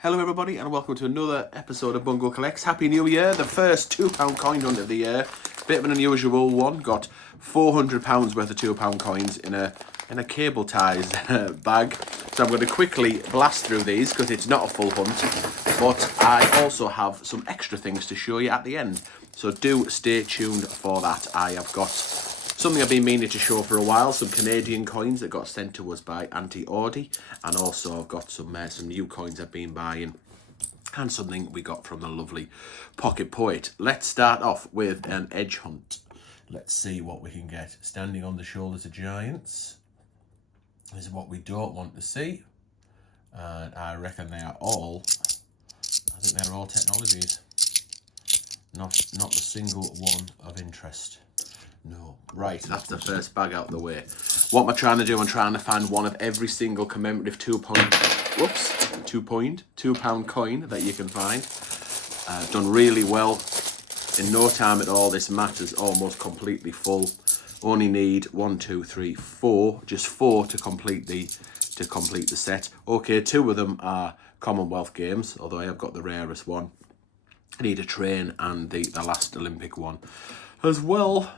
Hello everybody and welcome to another episode of Bungo Collects. Happy New Year, the first £2 coin hunt of the year. Bit of an unusual one, got £400 worth of £2 coins in a cable ties bag. So I'm going to quickly blast through these because it's not a full hunt, but I also have some extra things to show you at the end. So do stay tuned for that. I have got something I've been meaning to show for a while, some Canadian coins that got sent to us by Auntie Audie, and also I've got some new coins I've been buying, and something we got from the lovely Pocket Poet. Let's start off with an edge hunt. Let's see what we can get. Standing on the shoulders of giants. This is what we don't want to see, and I reckon they are all, I think they're all technologies. Not a single one of interest. No. Right, that's the first bag out of the way. What am I trying to do? I'm trying to find one of every single commemorative £2 coin that you can find. Done really well. In no time at all, this mat is almost completely full. Only need 1, 2, 3, 4, just 4 to complete the set. Okay, 2 of them are Commonwealth Games, although I have got the rarest one. I need a train and the last Olympic one as well.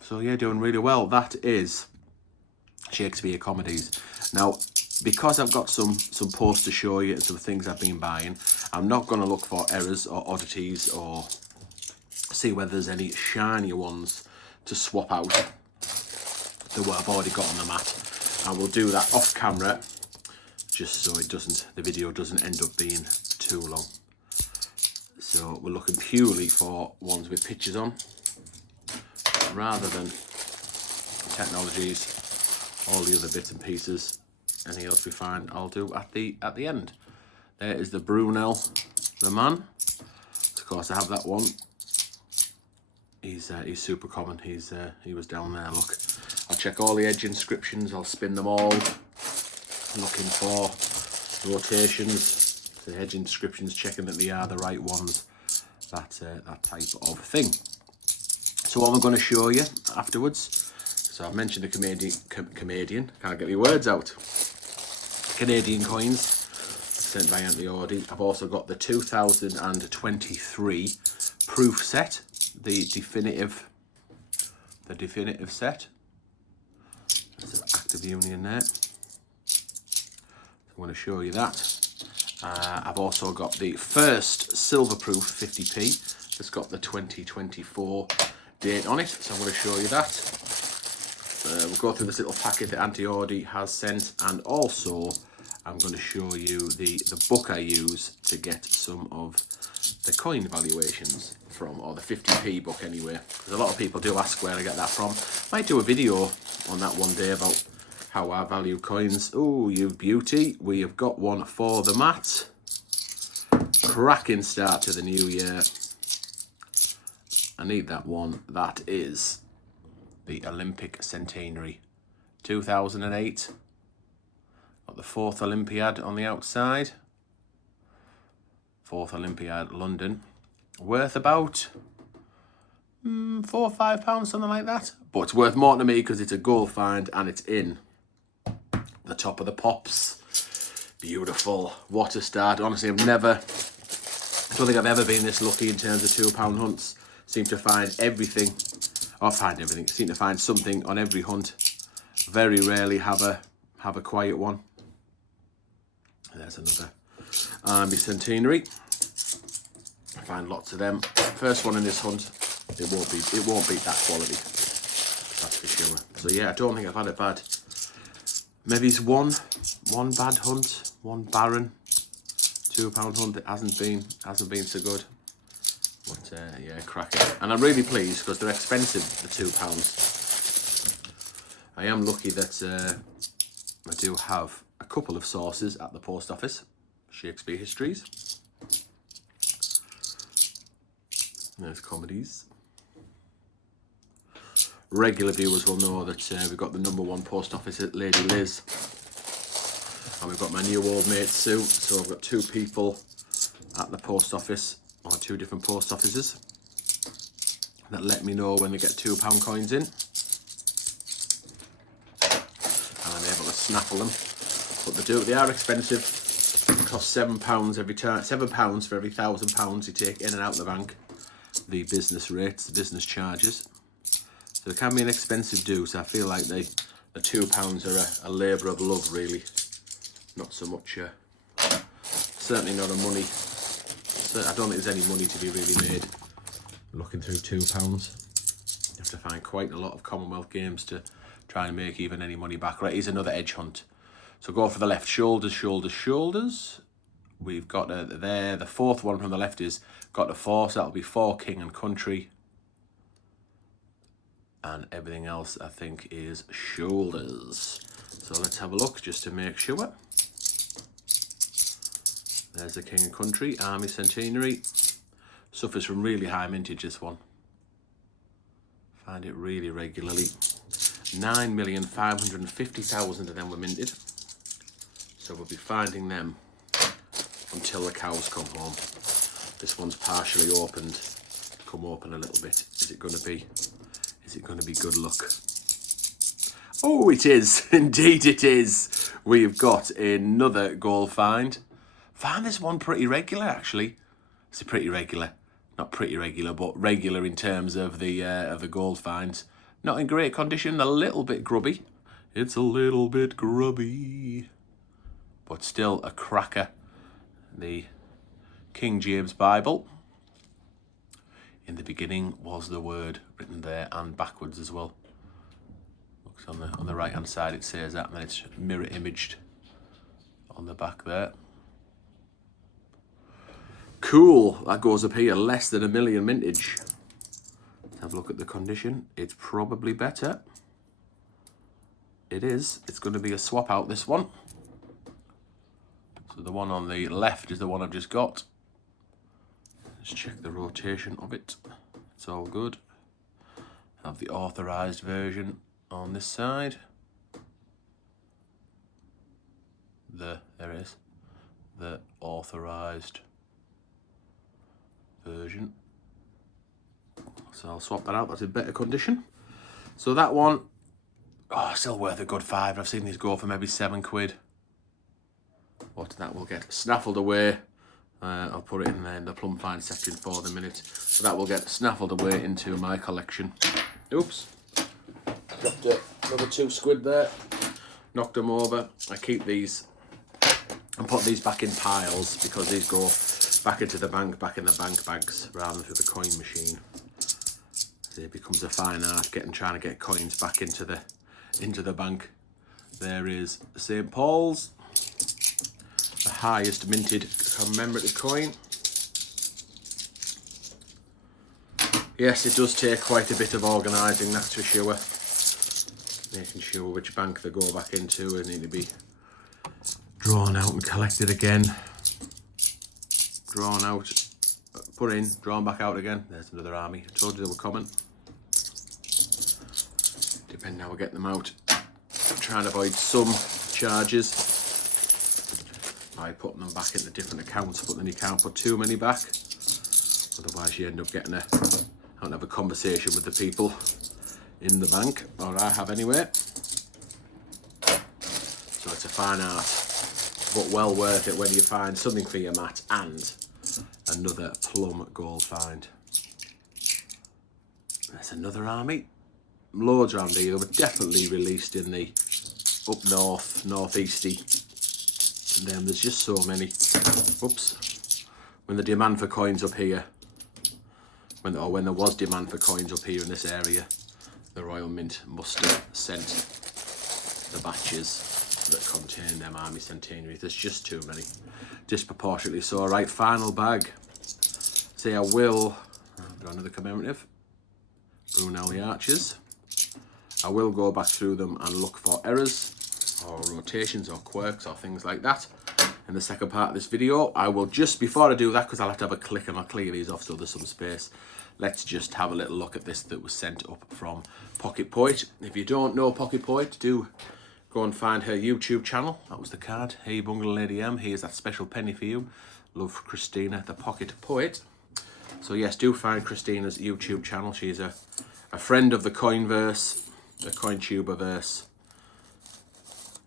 So yeah, doing really well. That is Shakespeare comedies. Now, because I've got some posts to show you and some things I've been buying, I'm not going to look for errors or oddities or see whether there's any shiny ones to swap out to what I've already got on the mat. I will do that off camera, just so the video doesn't end up being too long. So we're looking purely for ones with pictures on, rather than technologies. All the other bits and pieces, anything else we find, I'll do at the end. There is the Brunel, the man. Of course, I have that one. He's super common. He was down there. Look, I'll check all the edge inscriptions. I'll spin them all, looking for rotations. The edge inscriptions, checking that they are the right ones, that type of thing. So what I'm going to show you afterwards, so I've mentioned the Canadian, can't get my words out, Canadian coins sent by Auntie Audie. I've also got the 2023 proof set, the definitive set. There's an active union there. I'm going to show you that. I've also got the first silver proof 50p. It's got the 2024 date on it, so I'm going to show you that. We'll go through this little packet that Auntie Audie has sent, and also I'm going to show you the book I use to get some of the coin valuations from, or the 50p book anyway, because a lot of people do ask where I get that from. Might do a video on that one day about how I value coins. Oh, you beauty. We have got one for the mat. Cracking start to the new year. I need that one. That is the Olympic Centenary 2008. Got the 4th Olympiad on the outside. 4th Olympiad, London. Worth about £4 or £5, something like that. But it's worth more to me because it's a gold find and it's in the top of the pops. Beautiful. What a start. Honestly, I don't think I've ever been this lucky in terms of £2 hunts. Seem to find everything, seem to find something on every hunt. Very rarely have a quiet one. There's another Army Centenary. I find lots of them. First one in this hunt. It won't beat that quality. That's for sure. So yeah, I don't think I've had a bad. Maybe it's one bad hunt, one barren £2 hunt. It hasn't been so good. But yeah, cracking. And I'm really pleased because they're expensive, the £2. I am lucky that I do have a couple of sources at the post office. Shakespeare Histories. There's comedies. Regular viewers will know that we've got the #1 post office at Lady Liz. And we've got my new old mate Sue. So I've got 2 people at the post office, or 2 different post offices, that let me know when they get £2 coins in. And I'm able to snaffle them. But they are expensive. costs £7 every time. £7 for every £1,000 you take in and out of the bank. The business rates, the business charges. So it can be an expensive do. So I feel like the £2 are a labour of love, really. Not so much. Certainly not a money. I don't think there's any money to be really made looking through £2. You have to find quite a lot of Commonwealth games to try and make even any money back. Right, here's another edge hunt. So go for the left. Shoulders, shoulders, shoulders. We've got there. The fourth one from the left is got a 4, so that'll be 4 king and country. And everything else, I think, is shoulders. So let's have a look just to make sure. There's the king and country, army centenary. Suffers from really high mintage, this one. Find it really regularly. 9,550,000 of them were minted. So we'll be finding them until the cows come home. This one's partially opened. Come open a little bit. Is it going to be good luck? Oh, it is. Indeed it is. We've got another gold find. Found this one pretty regular, actually. It's pretty regular. Not pretty regular, but regular in terms of the gold finds. Not in great condition, a little bit grubby. It's a little bit grubby. But still a cracker. The King James Bible. In the beginning was the word, written there and backwards as well. Looks on the right hand side it says that, and then it's mirror imaged on the back there. Cool, that goes up here, less than 1 million mintage. Let's have a look at the condition. It's probably better. It is. It's going to be a swap out, this one. So the one on the left is the one I've just got. Let's check the rotation of it. It's all good. I have the authorised version on this side. There it is. The authorised version. So I'll swap that out. That's in better condition. So that one, still worth a good £5. I've seen these go for maybe £7. But that will get snaffled away. I'll put it in the plum find section for the minute. So that will get snaffled away into my collection. Oops. Dropped another £2 there. Knocked them over. I keep these and put these back in piles because these go back into the bank, back in the bank bags rather than through the coin machine. So it becomes a fine art trying to get coins back into the bank. There is St. Paul's, the highest minted commemorative coin. Yes, it does take quite a bit of organising, that's for sure. Making sure which bank they go back into and need to be drawn out and collected again. Drawn out, put in, drawn back out again. There's another army. I told you they were coming. Depending how we get them out. Try and avoid some charges by putting them back into different accounts, but then you can't put too many back. Otherwise you end up getting having to have a conversation with the people in the bank, or I have anyway. So it's a fine art, but well worth it when you find something for your mat and another plum gold find. There's another army. Loads around here. They were definitely released in the up north, northeasty. And then there's just so many. Oops. When the demand for coins up here, when there was demand for coins up here in this area, the Royal Mint must have sent the batches that contain them army centenaries. There's just too many. Disproportionately so. Right, final bag. See, I will got another commemorative. Brunel the Archers. I will go back through them and look for errors or rotations or quirks or things like that in the second part of this video. I will just, before I do that, because I'll have to have a click and I'll clear these off so there's some space, let's just have a little look at this that was sent up from Pocket Poet. If you don't know Pocket Poet, do go and find her YouTube channel. That was the card. Hey Bungalow Lady M, here's that special penny for you. Love, Christina, the Pocket Poet. So yes, do find Christina's YouTube channel. She's a friend of the Coinverse, the CoinTuberverse.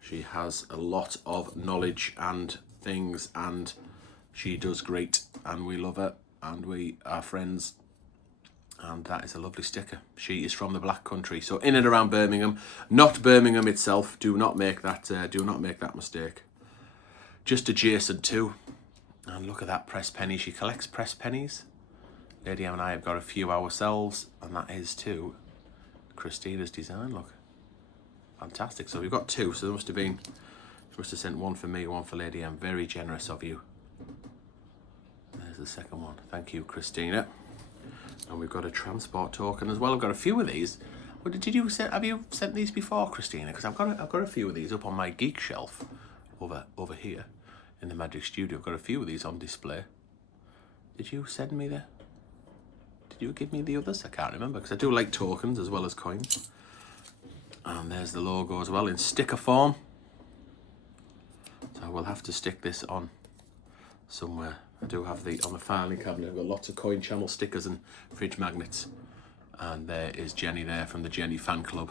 She has a lot of knowledge and things, and she does great, and we love her, and we are friends. And that is a lovely sticker. She is from the Black Country, so in and around Birmingham, not Birmingham itself. Do not make that mistake. Just adjacent to. And look at that pressed penny. She collects pressed pennies. Lady M and I have got a few ourselves, and that is too Christina's design. Look, fantastic. So we've got two. So there must have been. She must have sent one for me, one for Lady M. Very generous of you. There's the second one. Thank you, Christina. And we've got a transport token as well. I've got a few of these. What did you send? Have you sent these before, Christina? Because I've got a few of these up on my geek shelf over here in the Magic Studio. I've got a few of these on display. Did you send me the? Did you give me the others? I can't remember, because I do like tokens as well as coins. And there's the logo as well in sticker form. So we'll have to stick this on somewhere. I do have on the filing cabinet. I've got lots of coin channel stickers and fridge magnets. And there is Jenny there from the Jenny fan club.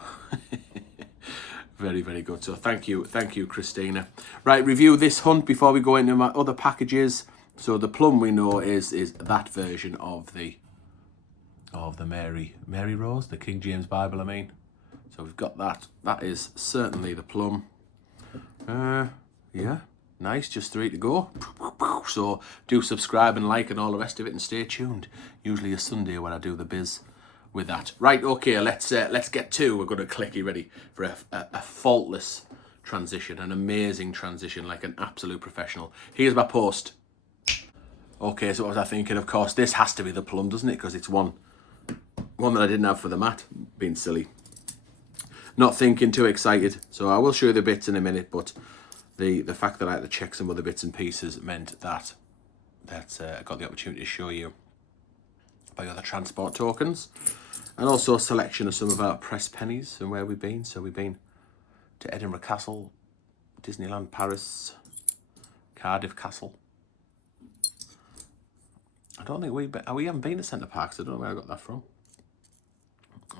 Very, very good. So thank you, Christina. Right, review this hunt before we go into my other packages. So the plum we know is that version of the Mary Rose, the King James Bible, I mean. So we've got that. That is certainly the plum. Yeah, nice, just 3 to go. So do subscribe and like and all the rest of it, and stay tuned. Usually a Sunday when I do the biz with that. Right, okay, let's get to. We're going to click. You ready for a faultless transition, an amazing transition, like an absolute professional. Here's my post. Okay, so what was I thinking? Of course, this has to be the plum, doesn't it? Because it's one that I didn't have for the mat. Being silly. Not thinking, too excited. So I will show you the bits in a minute, but the fact that I had to check some other bits and pieces meant that I got the opportunity to show you my other transport tokens, and also a selection of some of our pressed pennies and where we've been. So we've been to Edinburgh Castle, Disneyland Paris, Cardiff Castle. I don't think we haven't been to Centre Parks. I don't know where I got that from.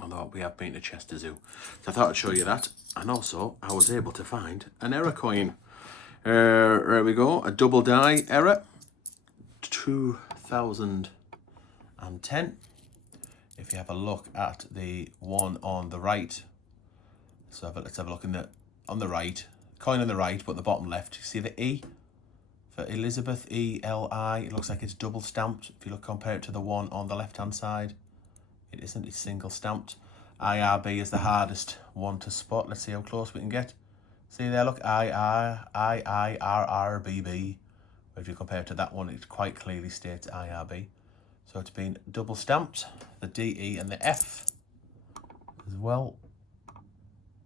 Although we have been to Chester Zoo. So I thought I'd show you that. And also, I was able to find an error coin. There we go. A double die error. 2010. If you have a look at the one on the right. So let's have a look on the right. Coin on the right, but the bottom left. You see the E? For Elizabeth, E-L-I. It looks like it's double stamped. If you look, compare it to the one on the left-hand side. It isn't, it's single stamped. IRB is the hardest one to spot. Let's see how close we can get. See there, look, I-I-R-R-B-B. If you compare it to that one, it quite clearly states IRB. So it's been double stamped, the D-E and the F as well.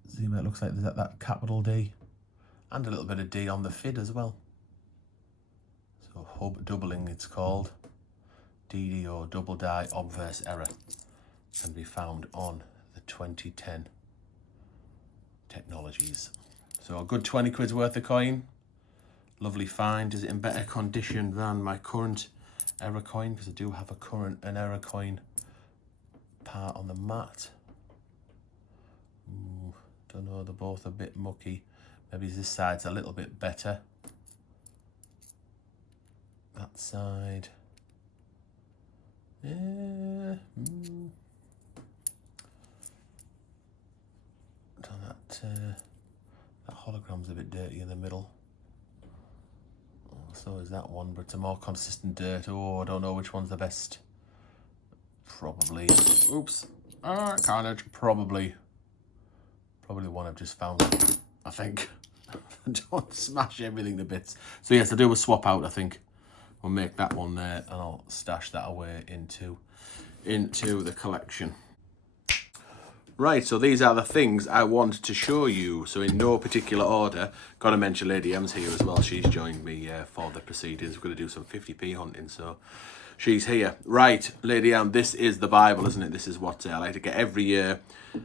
See where it looks like there's that capital D. And a little bit of D on the FID as well. So hub doubling it's called. DDO, double die, obverse error. Can be found on the 2010 technologies. So a good 20 quid's worth of coin. Lovely find. Is it in better condition than my current error coin? Because I do have an error coin part on the mat. Don't know, they're both a bit mucky. Maybe this side's a little bit better. That side. Yeah. That hologram's a bit dirty in the middle. So is that one, but it's a more consistent dirt. Oh, I don't know which one's the best. Probably. Oops. Carnage. Probably one I've just found. I think. Don't smash everything to bits. So yes, I do a swap out. I think we'll make that one there, and I'll stash that away into the collection. Right, so these are the things I want to show you. So in no particular order, got to mention Lady M's here as well. She's joined me for the proceedings. We're going to do some 50p hunting, so she's here. Right, Lady M, this is the Bible, isn't it? This is what I like to get every year.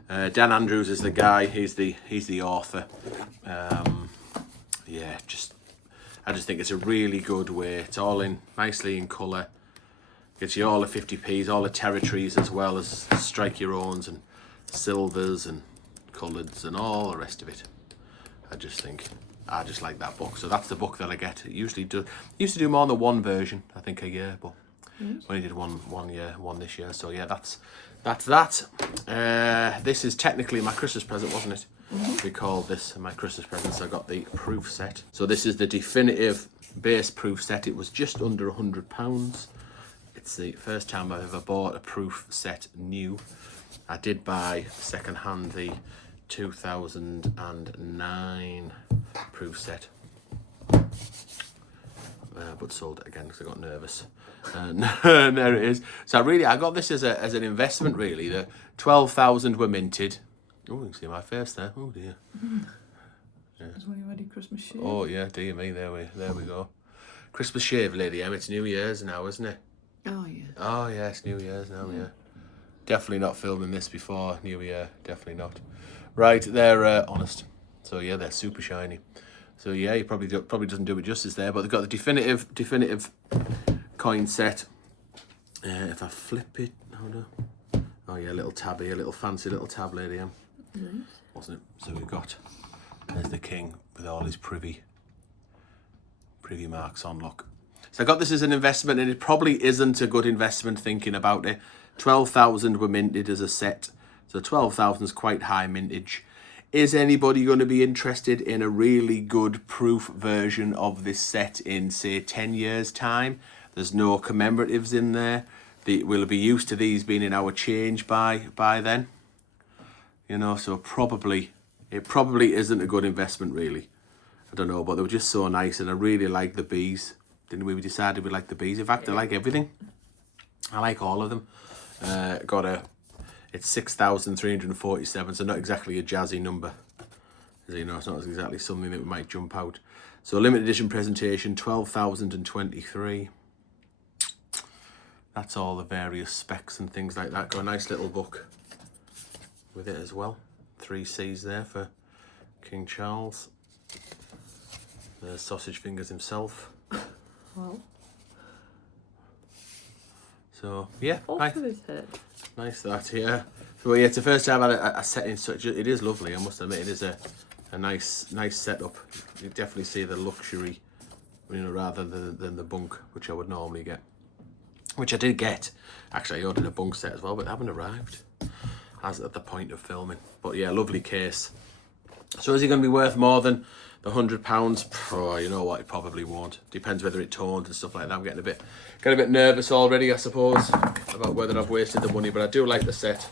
Dan Andrews is the guy. He's the author. Yeah, I just think it's a really good way. It's all nicely in colour. Gets you all the 50p's, all the territories, as well as strike your owns and silvers and coloureds and all the rest of it. I just think I just like that book. So that's the book that I get. Used to do more than one version, I think, a year, but only did one this year. So yeah, that's that. This is technically my Christmas present, wasn't it? We called this my Christmas present. So I got the proof set. So this is the definitive base proof set. It was just under £100. It's the first time I've ever bought a proof set new. I did buy second hand the 2009 proof set, but sold it again because I got nervous. There it is. So I got this as an investment really. The 12,000 were minted. Oh, you can see my face there. Oh dear. Yeah. That's when you ready Christmas shave. Oh yeah, dear me. There we go. Christmas shave, Lady M. It's New Year's now, isn't it? Oh yeah. Oh yeah, it's New Year's now. Yeah. Definitely not filming this before New Year. Definitely not. Right, they're honest. So yeah, they're super shiny. So yeah, he probably doesn't do it justice there, but they've got the definitive coin set. If I flip it, hold on. Oh yeah, little tab here, little fancy little tab, Lady M. Nice. Wasn't it? So we've got, there's the king with all his privy marks on, look. So I got this as an investment, and it probably isn't a good investment thinking about it. 12,000 were minted as a set. So 12,000 is quite high mintage. Is anybody going to be interested in a really good proof version of this set in, say, 10 years' time? There's no commemoratives in there. We'll be used to these being in our change by then. You know, so it probably isn't a good investment, really. I don't know, but they were just so nice, and I really like the bees. Didn't we? We decided we like the bees. In fact, I like everything. I like all of them. It's 6,347, so not exactly a jazzy number. You know, it's not exactly something that might jump out. So limited edition presentation, 12,023. That's all the various specs and things like that. Got a nice little book with it as well. 3 C's there for King Charles. There's Sausage Fingers himself. Well. So yeah, Off to his head. Nice that, yeah. So yeah, it's the first time I had a set in such. It is lovely, I must admit. It is a nice setup. You definitely see the luxury, you know, rather than the bunk, which I would normally get. Which I did get. Actually, I ordered a bunk set as well, but they haven't arrived as at the point of filming. But yeah, lovely case. So is it going to be worth more than the £100? Oh, you know what? It probably won't. Depends whether it toned and stuff like that. I'm getting a bit nervous already, I suppose, about whether I've wasted the money. But I do like the set.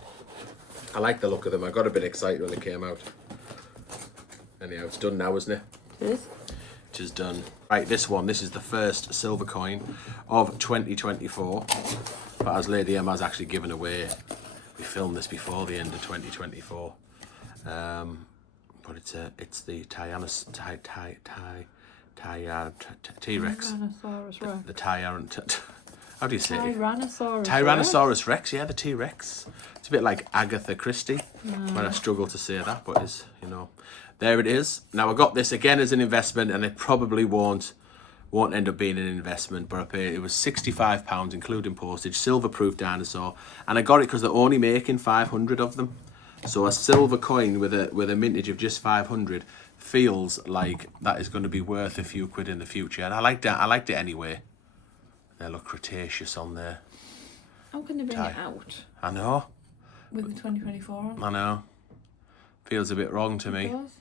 I like the look of them. I got a bit excited when they came out. Anyhow, it's done now, isn't it? It is. It is done. Right, this is the first silver coin of 2024. But as Lady M has actually given away, we filmed this before the end of 2024. But it's the T-Rex. Tyrannosaurus Rex. The how do you say it? Tyrannosaurus Rex, yeah, the T-Rex. It's a bit like Agatha Christie, when I struggle to say that, but it's, you know, there it is. Now I got this again as an investment, and it probably won't end up being an investment, but I paid, it was £65 including postage, silver proof dinosaur, and I got it because they're only making 500 of them. So a silver coin with a mintage of just 500 feels like that is going to be worth a few quid in the future, and I liked it anyway. They look Cretaceous on there. How can they bring it out? I know. With the 2024 on? I know. Feels a bit wrong to me. It does.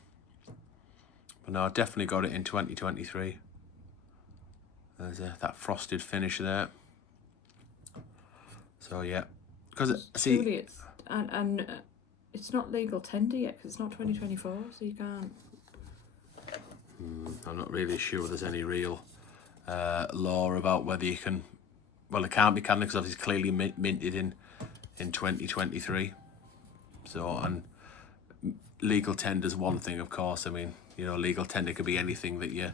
But no, I definitely got it in 2023. There's that frosted finish there. So yeah, because see, surely it's and it's not legal tender yet because it's not 2024, so you can't. I'm not really sure there's any real law about whether you can. Well, it can't be, can, because obviously it's clearly minted in 2023. So, and legal tender's one thing, of course. I mean, you know, legal tender could be anything that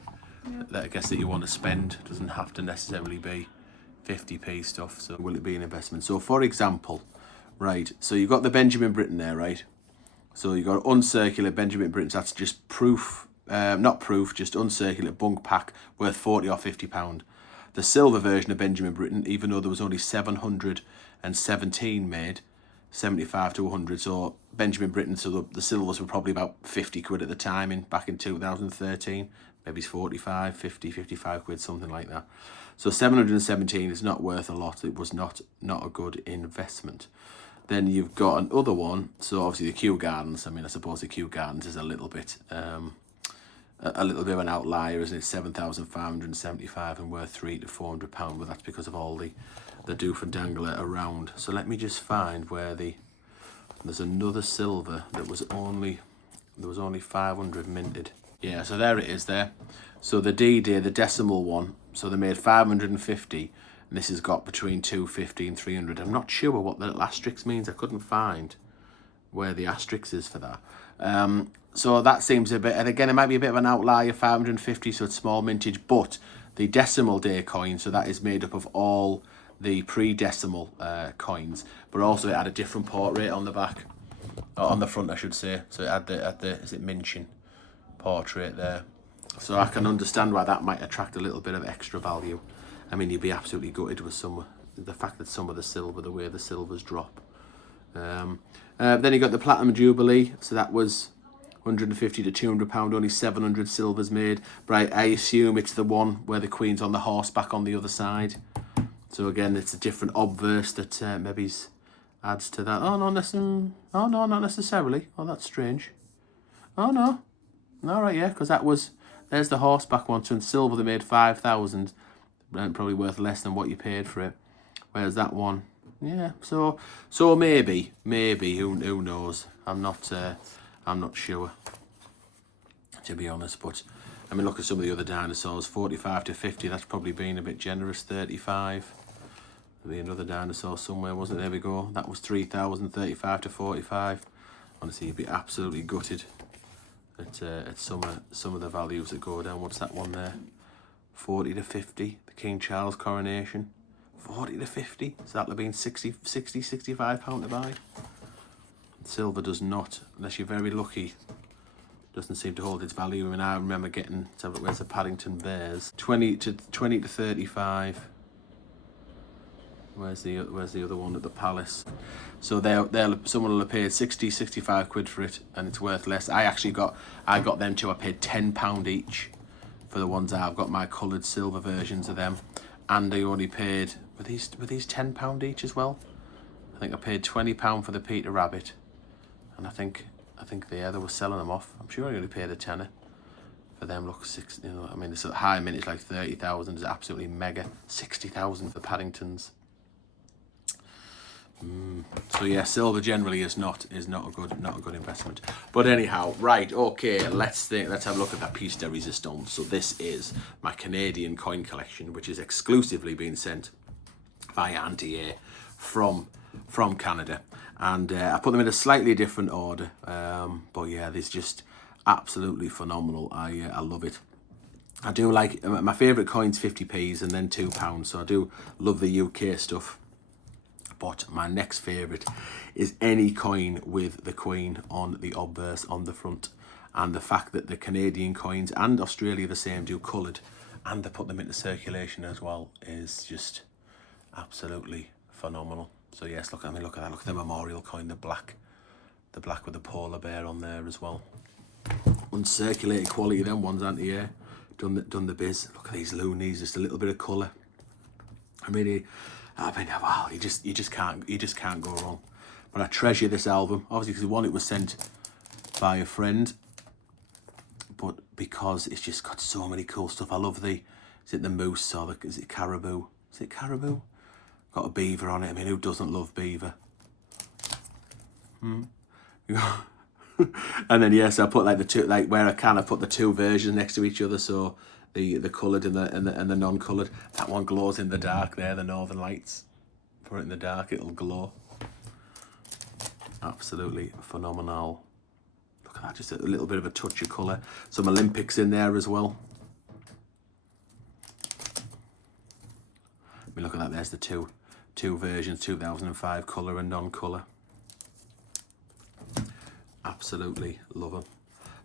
that I guess that you want to spend. It doesn't have to necessarily be 50p stuff. So will it be an investment? So for example, right, so you've got the Benjamin Britten there, right? So you've got uncircular Benjamin Britten. So that's just proof, not proof, just uncircular bunk pack worth 40 or 50 pound. The silver version of Benjamin Britten, even though there was only 717 made, 75 to 100. So Benjamin Britten, so the silvers were probably about 50 quid at the time back in 2013. Maybe it's 45, 50, 55 quid, something like that. So 717 is not worth a lot. It was not a good investment. Then you've got another one. So obviously the Kew Gardens. I mean, I suppose the Kew Gardens is a little bit of an outlier, isn't it? 7,575 and worth £300 to £400, but that's because of all the doof and dangler around. So let me just find where there's another silver that was only 500 minted. Yeah, so there it is there. So the D-Day, the decimal one, so they made 550, and this has got between 250 and 300. I'm not sure what the little asterisk means. I couldn't find where the asterisk is for that. So that seems a bit, and again, it might be a bit of an outlier, 550, so it's small mintage, but the decimal day coin, so that is made up of all the pre-decimal coins, but also it had a different portrait on the back, or on the front, I should say. So it had the is it Minchin portrait there. So I can understand why that might attract a little bit of extra value. I mean, you'd be absolutely gutted with the fact that some of the silver, the way the silvers drop. Then you got the Platinum Jubilee, so that was 150 to £200, only 700 silvers made. But I assume it's the one where the Queen's on the horseback on the other side. So again, it's a different obverse that maybe adds to that. Oh no, not necessarily. Oh, that's strange. Oh no, all right, yeah, because there's the horseback one. So in silver they made 5,000, probably worth less than what you paid for it. Whereas that one, yeah. So maybe who knows? I'm not sure, to be honest. But I mean, look at some of the other dinosaurs. 45 to 50. That's probably been a bit generous. 35. There'll be another dinosaur somewhere, wasn't it? There we go. That was 3,000. 35 to 45. Honestly, you'd be absolutely gutted at some of the values that go down. What's that one there? 40 to 50. The King Charles coronation. 40 to 50. So that'll have been 60, 65 pound to buy. Silver does not, unless you're very lucky, doesn't seem to hold its value. I mean, I remember getting, where's the Paddington Bears? 20 to 35. Where's the other one at the Palace? So someone will have paid 60, 65 quid for it, and it's worth less. I got them too. I paid £10 each for the ones I've got, my coloured silver versions of them, and I only paid, were these £10 each as well? I think I paid £20 for the Peter Rabbit, and I think they were selling them off. I'm sure I only paid a tenner for them. Look, I mean, it's a high mint, it's like 30,000. It's absolutely mega. 60,000 for Paddingtons. So yeah, silver generally is not a good investment. But anyhow, right, okay, let's have a look at that piece de resistance. So this is my Canadian coin collection, which is exclusively being sent via Anti-Air from Canada, and I put them in a slightly different order. But yeah, this is just absolutely phenomenal. I love it. I do like, my favourite coin's 50p's and then £2. So I do love the UK stuff. But my next favourite is any coin with the Queen on the obverse on the front. And the fact that the Canadian coins and Australia the same do coloured, and they put them into circulation as well, is just absolutely phenomenal. So yes, look at that. Look at the memorial coin, the black with the polar bear on there as well. Uncirculated quality, them ones, Anti-Air. Done the biz. Look at these loonies, just a little bit of colour. I mean, wow, you just can't go wrong. But I treasure this album, obviously because one, it was sent by a friend, but because it's just got so many cool stuff. I love is it the moose, or is it caribou? Is it caribou? Got a beaver on it. I mean, who doesn't love beaver? And then yes, I put like the two, like where I can, I put the two versions next to each other. So the coloured and the non-coloured. That one glows in the dark there, the Northern Lights. Put it in the dark, it'll glow. Absolutely phenomenal. Look at that, just a little bit of a touch of colour. Some Olympics in there as well. I mean, look at that, there's the two versions, 2005 colour and non-colour. Absolutely love them.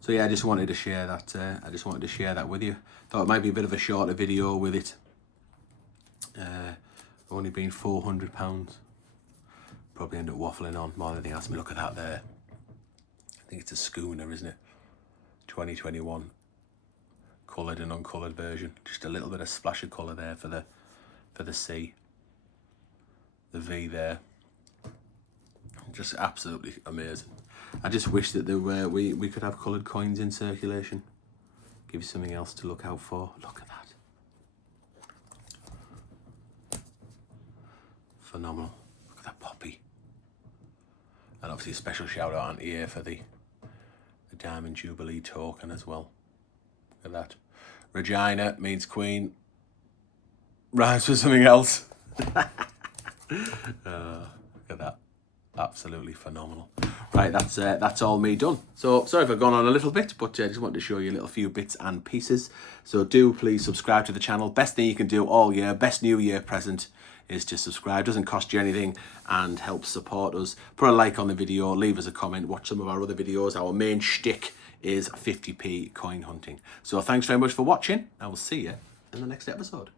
So yeah, I just wanted to share that. With you. Thought it might be a bit of a shorter video with it. Only been £400. probably end up waffling on more than anything else. I mean, look at that there. I think it's a schooner, isn't it? 2021 coloured and uncoloured version. Just a little bit of splash of colour there for the C. The V there. Just absolutely amazing. I just wish that there were we could have coloured coins in circulation. Give you something else to look out for. Look at that. Phenomenal. Look at that poppy. And obviously a special shout out on here for the Diamond Jubilee token as well. Look at that. Regina means queen. Rhymes with something else. Look at that. Absolutely phenomenal. Right, that's all me done. So sorry if I've gone on a little bit, but I just wanted to show you a little few bits and pieces. So do please subscribe to the channel. Best thing you can do all year, best New Year present is to subscribe. Doesn't cost you anything and helps support us. Put a like on the video, leave us a comment, watch some of our other videos. Our main shtick is 50p coin hunting. So thanks very much for watching. I will see you in the next episode.